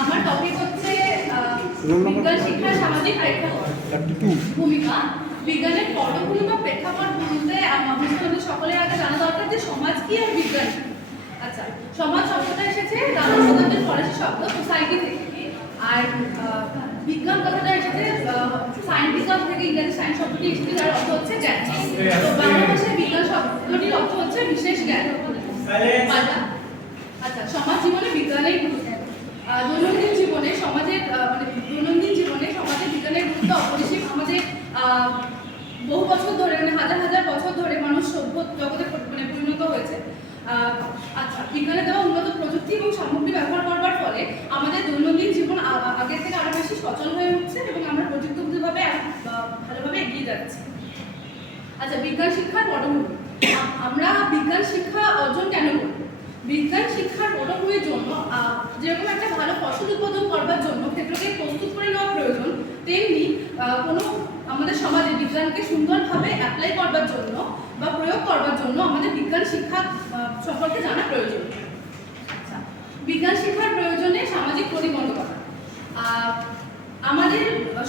আমার টপিক হচ্ছে বিজ্ঞান শিক্ষার সামাজিক ভূমিকা। বিজ্ঞানের পটভূমি বা প্রেক্ষাপট বলতে আমাদের সকলের আগে জানা দরকার যে সমাজ কি আর বিজ্ঞান কি। আচ্ছা, সমাজ শব্দটা এসেছে দ্বাদশ শতাব্দীর ফরাসি শব্দ সোসাইটি থেকে, আর বিজ্ঞান কথাটা এসেছে সায়েন্টিজম থেকে, ইংরেজি সায়েন্স শব্দটি এসেছে যার অর্থ হচ্ছে জ্ঞান। তো বাংলা ভাষায় বিজ্ঞান শব্দটির অর্থ হচ্ছে বিশেষ জ্ঞান। আচ্ছা, সমাজ জীবনে বিজ্ঞানের দৈনন্দিন জীবনে সমাজের সমাজে বিজ্ঞানের গুরুত্ব অপরিসীম। আমাদের বহু বছর ধরে হাজার হাজার বছর ধরে মানুষ সভ্য জগতে পরিণত হয়েছে। আচ্ছা, বিজ্ঞানে দেওয়া উন্নত প্রযুক্তি এবং সামগ্রী ব্যবহার করবার ফলে আমাদের দৈনন্দিন জীবন আগের থেকে আরো বেশি সচল হয়ে উঠছে এবং আমরা প্রযুক্তিগতভাবে ভালোভাবে এগিয়ে যাচ্ছি। আচ্ছা, বিজ্ঞান শিক্ষার পটভূমি। আমরা বিজ্ঞান শিক্ষা অর্জন কেন করি? বিজ্ঞান শিক্ষার পটভূমির জন্য যেরকম একটা ভালো ফসল উৎপাদন করবার জন্য ক্ষেত্রকে প্রস্তুত করে নেওয়া প্রয়োজন, তেমনি কোনো আমাদের সমাজে বিজ্ঞানকে সুন্দরভাবে অ্যাপ্লাই করবার জন্য বা প্রয়োগ করবার জন্য আমাদের বিজ্ঞান শিক্ষা সম্পর্কে জানা প্রয়োজন। আচ্ছা, বিজ্ঞান শিক্ষার প্রয়োজনে সামাজিক প্রতিবন্ধকতা। আমাদের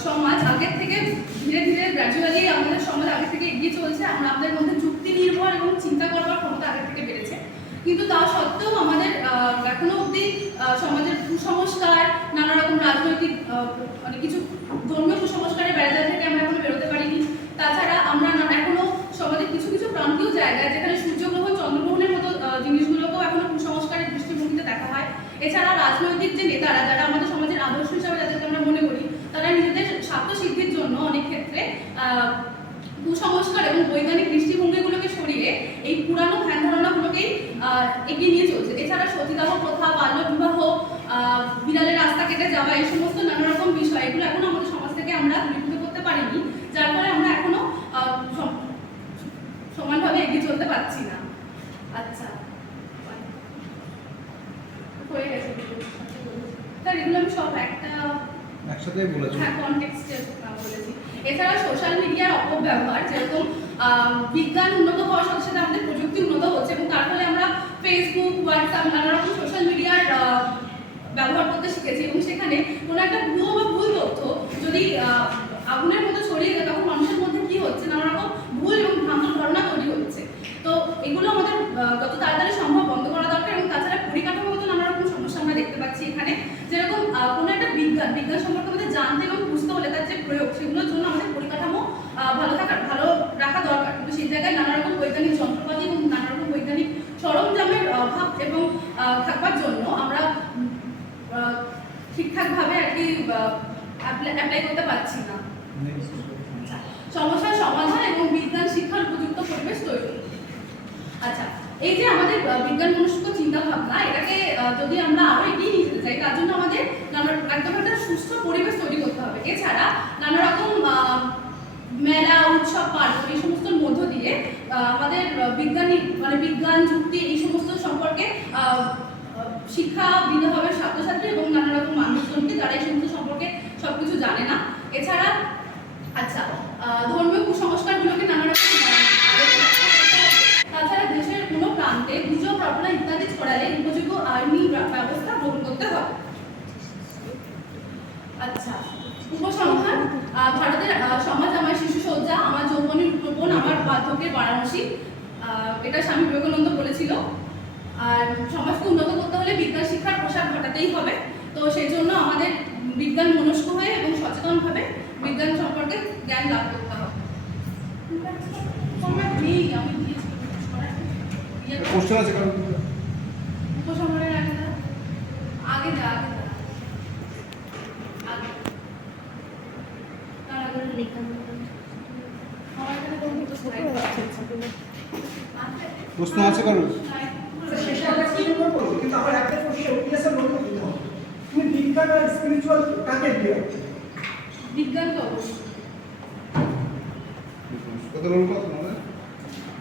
সমাজ আগের থেকে ধীরে ধীরে গ্র্যাজুয়ালি আমাদের সমাজ আগে থেকে এগিয়ে চলছে। আমাদের মধ্যে যুক্তি নির্ভর এবং চিন্তা করবার ক্ষমতা আগের থেকে বেড়েছে, কিন্তু তা সত্ত্বেও আমাদের এখনো অবধি সমাজের কুসংস্কার, নানা রকম রাজনৈতিক কিছু ধর্মীয় কুসংস্কারের বেড়াজাল থেকে আমরা এখনো বেরোতে পারিনি। তাছাড়া আমরা এখনো সমাজের কিছু কিছু প্রান্তীয় জায়গায় যেখানে সূর্যগ্রহণ চন্দ্রগ্রহণের মতো জিনিসগুলোকেও এখনো কুসংস্কারের দৃষ্টিভঙ্গিতে দেখা হয়। এছাড়া রাজনৈতিক যে নেতারা, যারা আমাদের সমাজের আদর্শ হিসাবে যাদেরকে আমরা মনে করি, তারা নিজেদের স্বার্থ সিদ্ধির জন্য অনেক ক্ষেত্রে কুসংস্কার এবং বৈজ্ঞানিক দৃষ্টিভঙ্গিগুলোকে সরিয়ে এই পুরানো ধ্যান ধারণাগুলোকেই এগিয়ে নিয়ে চলছে। এছাড়া সতীদাহ প্রথা, বাল্য বিবাহ, বিড়ালের রাস্তা কেটে যাওয়া, এই সমস্ত নানা রকম বিষয় এগুলো এখনো আমাদের সমাজ থেকে আমরা দূরীভূত করতে পারিনি, যার ফলে আমরা এখনো সমানভাবে এগিয়ে চলতে পারছি না। আচ্ছা, হয়ে গেছে স্যার, এগুলো আমি সব একসাথে বলেছি, হ্যাঁ, কনটেক্সটে বলেছি। এছাড়া সোশ্যাল মিডিয়ার অপব্যবহার, যেরকম বিজ্ঞান উন্নত হওয়ার সাথে সাথে আমাদের প্রযুক্তি উন্নত হচ্ছে এবং তার ফলে আমরা ফেসবুক, হোয়াটসঅ্যাপ, নানা রকম সোশ্যাল মিডিয়ার ব্যবহার করতে শিখেছি এবং সেখানে কোনো একটা ভুয়ো বা ভুল তথ্য যদি আগুনের মতো ছড়িয়ে যায়, তখন মানুষের মধ্যে কি হচ্ছে, নানা রকম ভুল এবং ভ্রান্ত ধারণা তৈরি হচ্ছে। তো এগুলো আমাদের যত তাড়াতাড়ি সম্ভব বন্ধ করা দরকার। এবং তাছাড়া পরিকাঠামোগত নানা রকম সমস্যা আমরা দেখতে পাচ্ছি এখানে, যেরকম কোনো একটা বিজ্ঞান সম্পর্কে আমাদের জানতে এবং বুঝতে হলে তার যে প্রয়োগ, সেগুলোর জন্য আমাদের পরিকাঠামো ভালো রাখা দরকার, কিন্তু সেই জায়গায় নানা রকম বৈজ্ঞানিক যন্ত্রপাতি এবং নানা রকম বৈজ্ঞানিক সরঞ্জামের অভাব এবং থাকবার জন্য আমরা ঠিকঠাকভাবে আর কি অ্যাপ্লাই করতে পারছি না। সমস্যার সমাধান এবং বিজ্ঞান শিক্ষার উপযুক্ত পরিবেশ তৈরি। আচ্ছা, এই যে আমাদের বিজ্ঞান মনস্ক চিন্তা ভাবনা, এটাকে যদি আমরা আরো এগিয়ে নিয়ে যেতে চাই, তার জন্য আমাদের একদম একটা সুস্থ পরিবেশ তৈরি করতে হবে। এছাড়া নানা রকম মেলা, উৎসব, পার্বণ, এই সমস্ত মধ্য দিয়ে আমাদের বিজ্ঞান যুক্তি এই সমস্ত সম্পর্কে শিক্ষা দিতে হবে ছাত্রছাত্রী এবং নানা রকম মানুষজনকে, যারা এই সমস্ত সম্পর্কে সবকিছু জানে না। এছাড়া আচ্ছা, ধর্মীয় কুসংস্কারগুলোকে নানা রকম, তাছাড়া দেশের কোনো প্রান্তে গুজব, রটনা ইত্যাদি ছড়ালে উপযোগ্য আইনি ব্যবস্থা গ্রহণ করতে হবে। আচ্ছা, উপসংহার। ভারতের সমাজ আমার শিশুসজ্জা, আমার যৌবনের রূপণ, আমার বার্ধক্যের বারাণসী, এটা স্বামী বিবেকানন্দ বলেছিল। আর সমাজকে উন্নত করতে হলে বিজ্ঞান শিক্ষার প্রসার ঘটাতেই হবে। তো সেই জন্য আমাদের বিজ্ঞান মনস্ক হয়ে এবং সচেতনভাবে বিজ্ঞান সম্পর্কে জ্ঞান লাভ করতে হবে। উপসংহারের আগে প্রশ্ন আছে কারণ? কিন্তু আমার একটা প্রশ্ন, তুমি বিজ্ঞান আর স্পিরিচুয়াল কাকে দিয়ে